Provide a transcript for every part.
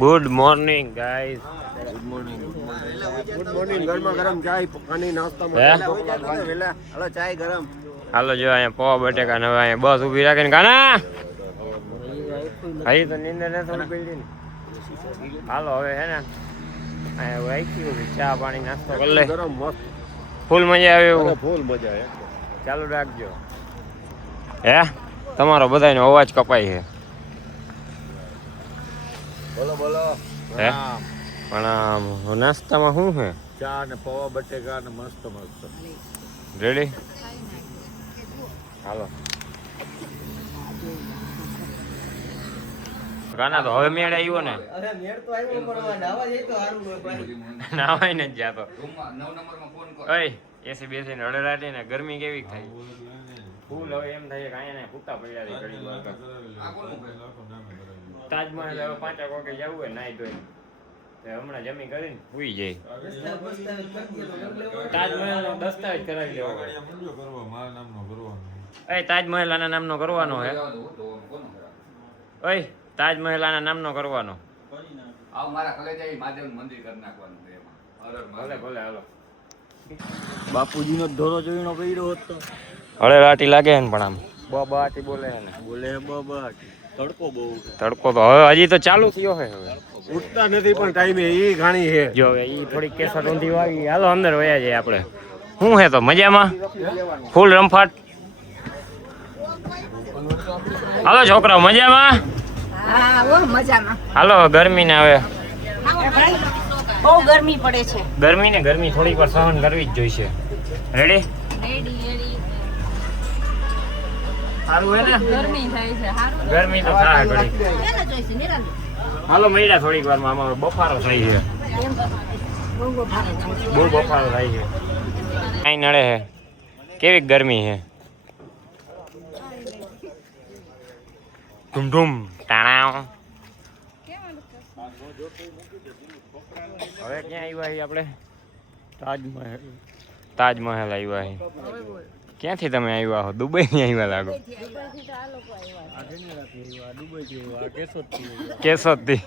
Good morning guys. Good morning. ગરમા ગરમ ચાય પાણી નાસ્તામાં વેલા હાલો ચાય ગરમ. હાલો જો અહીંયા પૌવા બટેકા ને હવે અહીંયા બસ ઊભી રાખીને કાના હજી તો નીંદર ને થોડી પડી ને. હાલો હવે હે ને અહીંયા રાખી ચા પાણી નાસ્તો કરી લે. ગરમ મસ્ત ફૂલ મજા આવે એવું. ફૂલ મજા આવે. ચાલુ રાખજો. હે તમારો બધાનો અવાજ કપાય છે. બોલો બોલો. હે પણ નાસ્તામાં શું છે? ચા ને પૌવા બટેકા ને મસ્ત મસ્ત. રેડી હાલો. ગાના તો હવે મેળ આવ્યો ને. અરે મેળ તો આવ્યો પણ નાવા જઈ તો હારું હોય ભાઈ. નાવાય ને જ જાતો. 9 નંબરમાં ફોન કર. ઓય એસી બેસી ને અડરાટી ને ગરમી કેવી થાય? ફૂલ હવે એમ થાય કે અહીંયા ને ફૂટા પડ્યા છે ઘડી વાર. તાજમહેલ હવે 5 વાગે જવું હોય નાઈ ધોઈ હમણાં જમી કરીને સુઈ જાય. તાજમહેલ નો દસ્તાવેજ કરાવી લેવો. એ તાજમહેલ આના નામનો કરવાનો હે. ઓય તાજમહેલ આના નામનો કરવાનો. આવ મારા કલેજાઈ મહાદેવનું મંદિર કરી નાખવાનું છે એમાં. ભલે ભલે હાલો. બાપુજીનો ધોરો જોઈનો પડ્યો હતો. હળે રાટી લાગે ને પણ આમ બાબાટી બોલે ને. બોલે બાબા તડકો બહુ તડકો તો હવે હજી તો ચાલુ થયો છે. હવે ઉઠતા નથી પણ ટાઈમે ઈ ઘાણી છે. જો હવે ઈ થોડી કેસર ઊંધી વાગી. હાલો અંદર વયા જાય આપણે. શું હે તો મજામાં ફૂલ રમફાટ. હાલો છોકરાઓ મજામાં? હા ઓ મજામાં. હાલો ગરમી ને હવે બહુ ગરમી પડે છે. ગરમી ને ગરમી થોડીક વાર સહન કરવી જ જોઈશે. રેડી રેડી સારું હે ને? ગરમી થાય છે. હારું ગરમી તો થાય ઘડી. કેને જોઈશે નિરાંત? હાલો મળ્યા થોડીક વારમાં. અમારો બફારો થાય છે. બહુ બફારો થાય છે. કાંઈ નડે છે. કેવી ગરમી છે. ધૂમ ટાણાવ. હવે ક્યાં આવ્યા છીએ આપણે? તાજમહેલ. તાજમહેલ આવ્યા છીએ. ક્યાંથી તમે આવ્યા હો? દુબઈ ની આવ્યા લાગો. કેશોદ થી.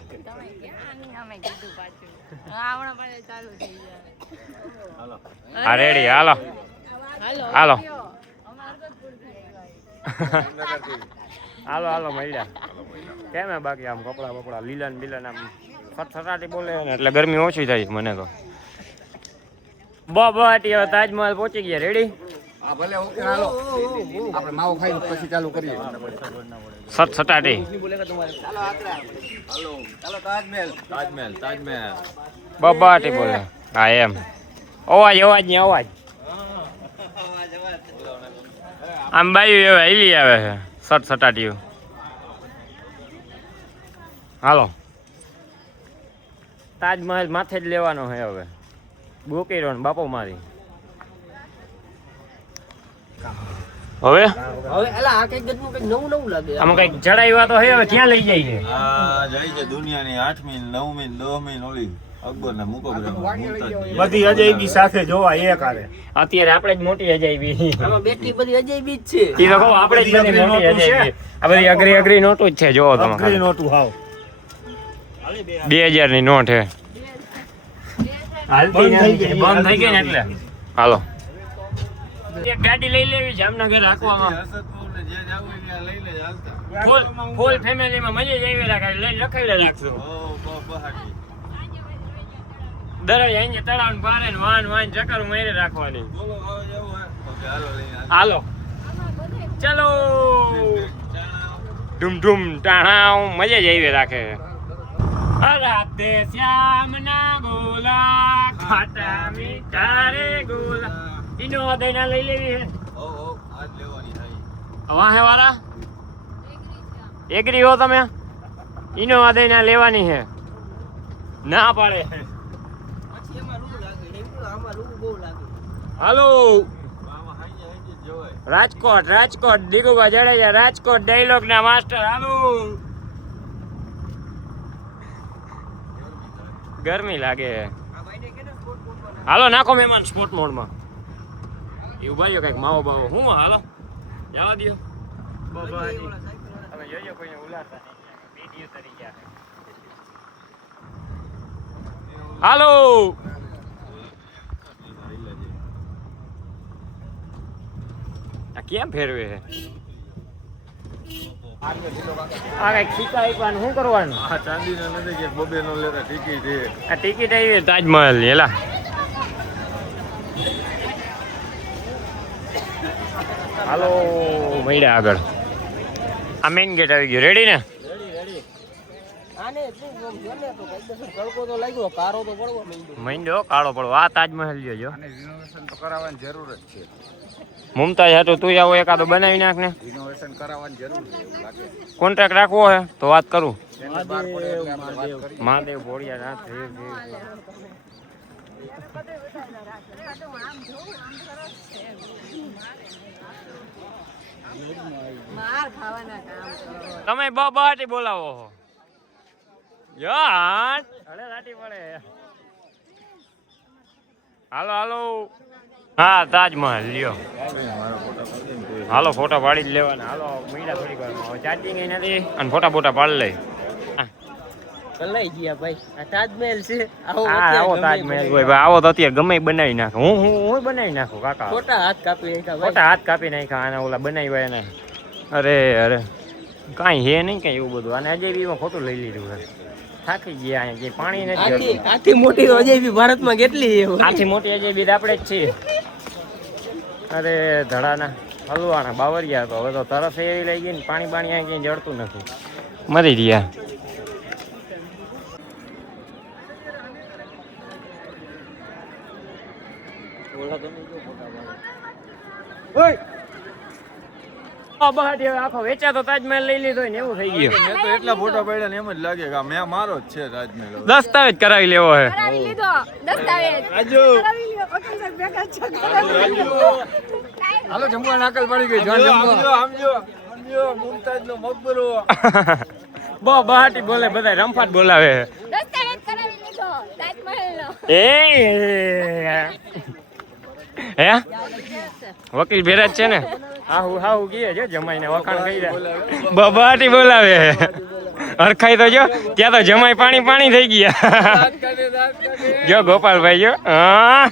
હા રેડી હાલો હાલો હાલો હાલો મળ્યા. કેમ હે બાકી આમ કપડા બપડા લીલા ને બીલા આમ ફટફટાટી બોલે ને એટલે ગરમી ઓછી થાય મને તો. બાબાટી હવે તાજમહેલ પહોંચી ગયા. રેડી હા ભલે ઓકે હાલો. આપણે માવો ખાઈને પછી ચાલુ કરીએ. સટસટાટી. ચાલો તાજમહેલ. તાજમહેલ તાજમહેલ. બાબાટી બોલે. હા એમ અવાજ અવાજ ની અવાજ. આમ બાયું એવા હિલી આવે છે સટસટાટીઓ. હાલો તાજમહેલ માથે જ લેવાનો છે હવે. ગોકીરો ને બાપો મારી. હવે હવે એલા આ કઈક ગજનું કઈક નવું નવું લાગે. આમાં કઈક ચડાવ્યા તો હે. હવે ક્યાં લઈ જાય છે? આ જાય છે દુનિયાની 8મી 9મી 10મી ઓલી અકબર ના મુકબરા બધી અજયબી સાથે જોવા એક આરે. અત્યારે આપણે જ મોટી અજાયબી. આમાં બેટરી બધી અજયબી જ છે. ઈ તો કહું આપણે જ બધી મોટી અજાયબી. આ બધી અઘરી અઘરી નોટો જ છે. જોવો તમે અઘરી નોટું હાવ 2000 ની નોટ છે. બંધ થઈ ગઈ ને એટલે હાલો એક ગાડી લઈ લેવી જામનગર રાખવામાં. ફૂલ ફેમિલીમાં મજા જ આવી રાખે. લઈને લખાઈ રાખશું. દરરોજ અહીં તળાવ ને પારે ને વાન વાન ચક્કર મારી રાખવાની. હાલો ચલો ધૂમ ધૂમ ટાણાવ. મજા જ આવી રાખે. રાતે શ્યામના ગોલા ખાટા મીઠા રે ગોલા. ઈનો દઈના લઈ લેવી હે. વાહે વાળા એગ્રી હો તમે? ઈનો દઈના લેવાની છે. ના પાડે. પછી એમાં રૂ લાગે. આમાં રૂ બહુ લાગે. હાલો રાજકોટ રાજકોટ દિગુભા જડેજા રાજકોટ ડાયલોગ ના માસ્ટર. હાલો ગરમી લાગે. હાલો નાખો મહેમાન સ્પોર્ટ મોડમાં. એવું ભાઈઓ કઈક માવો બાવો હું હાલો જવા દો. તમે જોજો કોઈને ઉલાડતા નહીં. વિડીયો તરી ગયા. હાલો આ કેમ ફેરવે છે આ કઈ ખીચાઈ પણ શું કરવાનું આ ચાંદીનો નથી કે બબેનો લેતા ટિકિટ છે આ ટિકિટ આવી તાજમહલ ની એલા હાલો મળ્યા આગળ આ મેઇન ગેટ આવી ગયો રેડી ને આને એટલું ગમે તો કાયદેસર તડકો તો લાગ્યો કારો તો પડવો માંડ્યો મહિન્ડો કાળો પડવો આ તાજમહલ જો અને રિનોવેશન તો કરાવવાની જરૂર જ છે. મુમતાજ હતું તું આવો એકાદો બનાવી નાખ ને રિનોવેશન કરાવવાની જરૂર છે એવું લાગે. કોન્ટ્રાક્ટ રાખવો હે તો વાત કરું ટેન્ડર બહાર પડે એટલે આપણે વાત કરીએ. મહાદેવ ભોળિયા નાથ માર ખાવાના કામ કરો. તમે બાટી બોલાવો છો યાર અરે લાટી પડે હાલો હાલો હા તાજમહલ લ્યો હાલો ફોટા પાડી જ લેવાના હાલો મહિના થોડીક વાર ચાર્જિંગ નથી અને ફોટા બોટા પાડી લઈ કલાઈ ગયા ભાઈ આ તાજમહેલ છે હા આવો તાજમહેલ હોય ભાઈ આવો તો અત્યારે ગમે ઈ બનાવી નાખો હું બનાવી નાખું કાકા ખોટા હાથ કાપી નાખ્યા ભાઈ ખોટા હાથ કાપી નાખ્યા આને ઓલા બનાવ્યા એને અરે અરે કાંઈ હે નહીં કાંઈ એવું બધું અને અજયબીમાં ખોટું લઈ લીધું છે થાકી ગયા અહીંયા જે પાણી નથી આથી મોટી તો અજયબી ભારતમાં કેટલી છે આથી મોટી અજયબી આપણે જ છીએ અરે ધડાના હલવાના બાવરિયા તો હવે તો તરસ એવી લઈ ગઈ ને પાણી બાણી અહીં ક્યાંય જડતું નથી મરી રહ્યા આખો વેચાતો તાજમહેલ લઈ લીધો ને એવું થઈ ગયું મેં તો એટલા ફોટા પાડ્યા ને એમ જ લાગે કે આ મેં મારો જ છે તાજમહેલ દસ્તાવેજ કરાવી લેવો હે કરાવી લીધો દસ્તાવેજ રાજુ કરાવી લીધો વકીલ સાહેબ ભેગા છો કરાવી લીધો. હાલો જમવા નાકલ પડી ગઈ જાણ જમવા. સમજો મુમતાજનો મકબરો બહુ બહાટી બોલે બધા રમફાટ બોલાવે દસ્તાવેજ કરાવી લીધો તાજમહેલનો. એ હે વકીલ ભેરા જ છે ને હાહુ ગયે જો જમાઈને વખાણ કરી બહાટી બોલાવે હરખાઈ તો જો ત્યાં તો જમાઈ પાણી પાણી થઈ ગયા જો ગોપાલભાઈ જો હા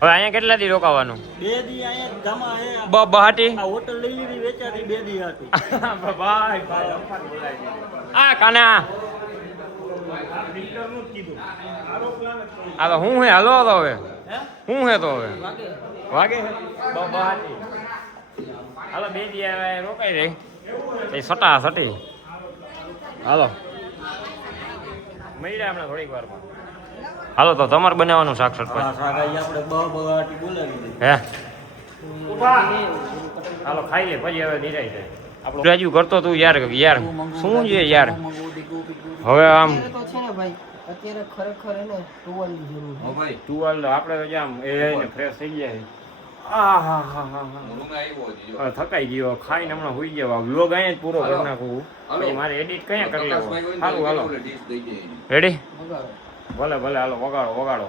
હવે અહીંયા કેટલા દી રોકાવાનું 2 દી અહીંયા જમા હે બહાટી આ હોટલ લઈ લીધી વેચાતી 2 દી હતી આ કાના આ તો હું હે હાલો તો હવે હું હે તો હવે વાગે બહાટી હાલો 2 દી રોકાઈ રહી એ સટા સટી હાલો મળ્યા હમણાં થોડીક વારમાં હાલો તો તમારે બનાવવાનું શાક સરપંચ આપણે બહાટી બોલાવી હે હાલો ખાઈ લે પછી હવે નિરાઈ જાય આપણું રાજુ કરતો તું યાર યાર શું છે યાર હવે આમ તો છે ને ભાઈ અત્યારે ખરેખર એને ટુવાલની જરૂર છે ભાઈ ટુવાલ આપણે તો જામ એ ફ્રેશ થઈ ગયા થકાઈ ગયો ખાઈને હમણાં હુઈ ગયો વ્લોગ અહીંયા જ પૂરો કરી નાખું પછી મારે એડિટ કયા કરી લેવો સારું હાલો રેડી ભલે ભલે હાલો વગાડો વગાડો